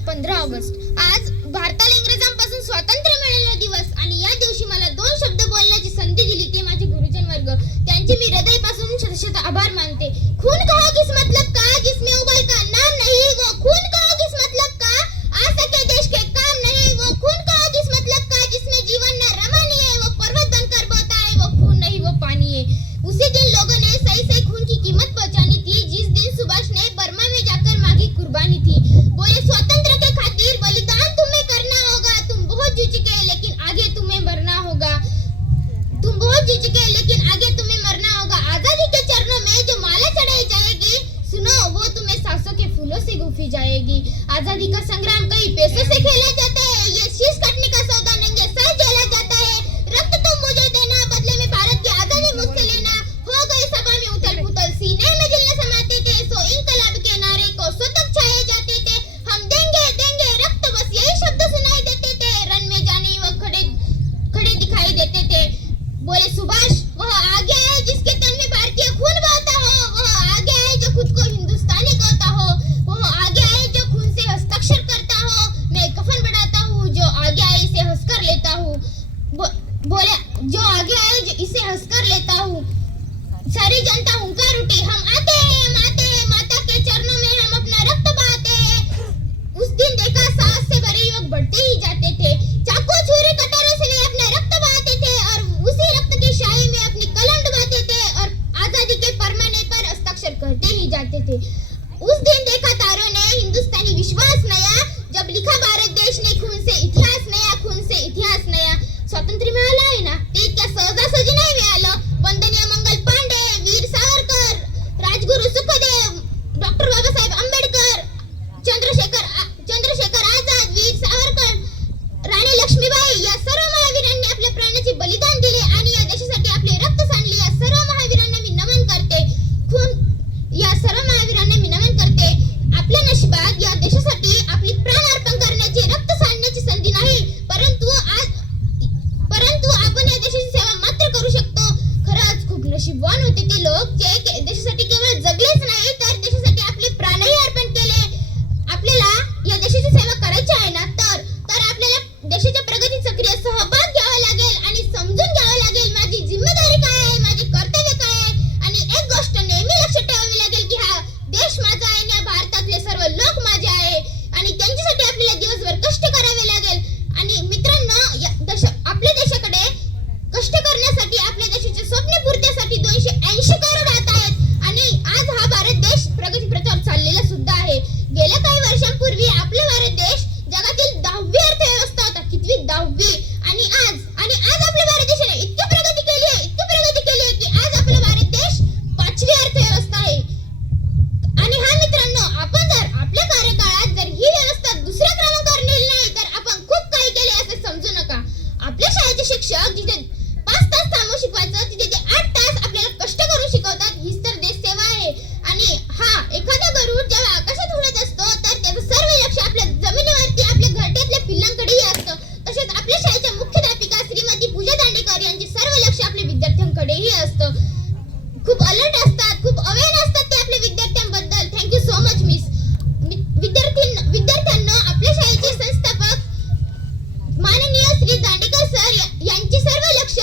आज 15 ऑगस्ट. आज भारताला इंग्रजांपासून स्वातंत्र्य मिळालेला दिवस आणि या दिवशी मला 2 शब्द बोलण्याची संधी दिली ते माझे गुरुजन वर्ग. त्यांचे मी हृदयापासून शत आभार मानते. खून कहो किस मतलब का जिसमें उबल का नाम नहीं, वो खून कहो किस मतलब का आ सके देश के काम नहीं, वो खून कहो किस मतलब का जिसमें जीवन न रमा नहीं है, वो पर्वत बनकर बहता है, वो खून नहीं वो पानी है. उसी दिन लोगों ने सही सही खून की कीमत पहचानी थी जिस दिन सुभाष ने बर्मा में जाकर मांगी कुर्बानी थी. बोले स्वतंत्र के खातिर बलिदान तुम्हें करना होगा, तुम बहुत जी चुके लेकिन आगे तुम्हें मरना होगा, तुम बहुत जी चुके लेकिन आगे तुम्हें मरना होगा. आजादी के चरणों में जो माला चढ़ाई जाएगी, सुनो वो तुम्हें सांसों के फूलों से गुफी जाएगी. आजादी का संग्राम कई पैसों से खेला जाता है, ये शीश कटने का सौदा नंगे सर जला जाता है. रक्त तुम मुझे देना, बदले में भारत की आजादी मुझसे लेना. हो गई सभा में उथल पुथल, सीने में दिल न समाते थे, सो इंकलाब के नारे को स्वतः छाए जाते थे. हम देंगे देंगे रक्त, बस यही शब्द सुनाई देते थे. रन में जाने वो खड़े दिखाई देते थे. बोले सुभाष वह आगे है जिसके तन में भारतीय खून बहता हो, वह आगे है जो खुद को हिंदुस्तानी कहता हो, वह आगे है जो खून से हस्ताक्षर करता हो. मैं कफन बढ़ाता हूँ, जो आगे है इसे हंसकर लेता हूँ. बोले जो आगे है जो इसे हंसकर लेता हूँ. सारी जनता हुंकार उठी, हम आते हैं, माता के चरणों में हम अपना रक्त बहाते हैं. उस दिन देखा साहस से भरे युवक बढ़ते ही जाते थे. चाकू छुरी कटारों से वे अपना रक्त बहाते थे और उसी रक्त की शाही में अपनी कलम डुबाते थे और आजादी के फरमाने पर हस्ताक्षर करते ही जाते थे. उस दिन देखा तारों ने हिंदुस्तानी विश्वास नया, जब लिखा भारत देश ने खून से इतिहास नया, खून से इतिहास नया. स्वातंत्र्य मिळालं आहे ना, ते इतक्या सहजासहजी नाही मिळालं. वंदनीय मंगल पांडे, वीर सावरकर, राजगुरु सुखदेव, डॉक्टर बाबासाहेब आंबेडकर, चंद्रशेखर आझाद, वीर सावरकर, राणी लक्ष्मीबाई या सर्व महावीरांनी आपल्या प्राणाचे बलिदान दिले आणि या देशासाठी आपले रक्त सांडले. या सर्व महावीरांना मी नमन करते. या सर्व महावीरांना मी नमन करते. आपल्या नशिबात या देशासाठी आपली प्राण अर्पण करण्याची, रक्त सांडण्याची संधी नाही, परंतु आपण या देशाची सेवा मात्र करू शकतो. खरंच खूप नशीबवान होते ते लोक जे देशासाठी केवळ जगलेच नाही तर देशासाठी आपले प्राणही अर्पण केले. आपल्याला या देशाची सेवा करायची आहे ना तर आपल्याला देशाच्या प्रगतीत सक्रिय सहभाग घ्यावा लागेल आणि समजून घ्यावं लागेल माझी जिम्मेदारी काय आहे, माझे कर्तव्य काय आहे. आणि एक गोष्ट नेहमी लक्षात ठेवावी लागेल की हा देश माझा आहे आणि या भारतातले सर्व लोक माझे आहे आणि त्यांच्यासाठी आपल्याला दिवसभर कष्ट करावे लागेल. आणि मित्रांनो, आपल्या देशाकडे कष्ट करण्यासाठी, आपल्या देशाचे स्वप्न पूर्तीसाठी 280 करोड हात आहेत आणि आज हा भारत देश प्रगती पथावर चाललेला सुद्धा आहे. गेल्या काही वर्षांपूर्वी आपला भारत देश जगातील 10वी अर्थव्यवस्था होता. कितवी? 10वी. आणि आज आपल्या भारत देशाने इतकी प्रगती केली आहे की आज आपला भारत देश 5वी अर्थव्यवस्था आहे. आणि हा मित्रांनो, आपण जर आपल्या कार्यकाळात जर ही व्यवस्था दुसऱ्या क्रमांकावर नेली नाही तर आपण खूप काही केले असे समजू नका. आपल्या शाळेचे शिक्षक जिथे 5 तास थांबून शिकवायचं तिथे ते 8 तास आपल्याला कष्ट करून शिकवतात. हीच तर देश सेवा आहे. आणि एखादा गरुड जेव्हा आकाशात उडत असतो तर त्याचं सर्व लक्ष आपल्या जमिनीवरती, आपल्या घरट्यातल्या पिल्लांकडेही असतं. तसेच आपल्या शाळेच्या मुख्याध्यापिका श्रीमती पूजा दांडेकर यांचे सर्व लक्ष आपल्या विद्यार्थ्यांकडेही असतं. खूप अलर्ट असतात, खूप अवेअर असतात ते आपल्या विद्यार्थ्यांबद्दल. Thank you so much miss. विद्यार्थ्यांना आपल्या शाळेचे संस्थापक माननीय श्री दांडेकर सर यांचे सर्व लक्ष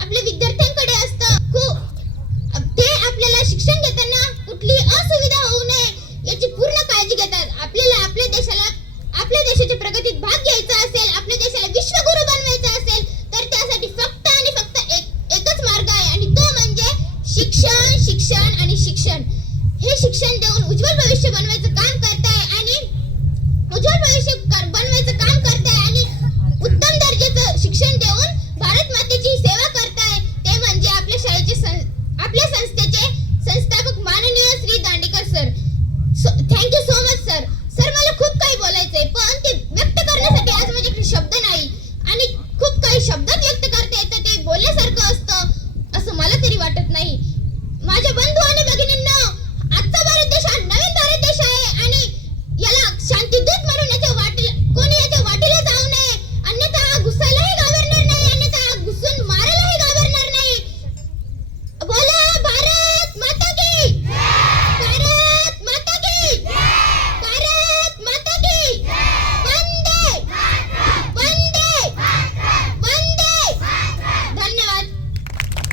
आपल्या विद्यार्थ्यांकडे असतं. ते आपल्याला शिक्षण घेताना कुठली असुविधा होऊ नये याची पूर्ण काळजी घेतात. आपल्याला आपल्या देशाच्या प्रगतीत भाग घ्यायचा असेल, आपल्या देशाला विश्वगुरु बनवायचा असेल तर त्यासाठी फक्त आणि फक्त एकच मार्ग आहे आणि तो म्हणजे शिक्षण, शिक्षण आणि शिक्षण. हे शिक्षण देऊन उज्ज्वल भविष्य बनवायचं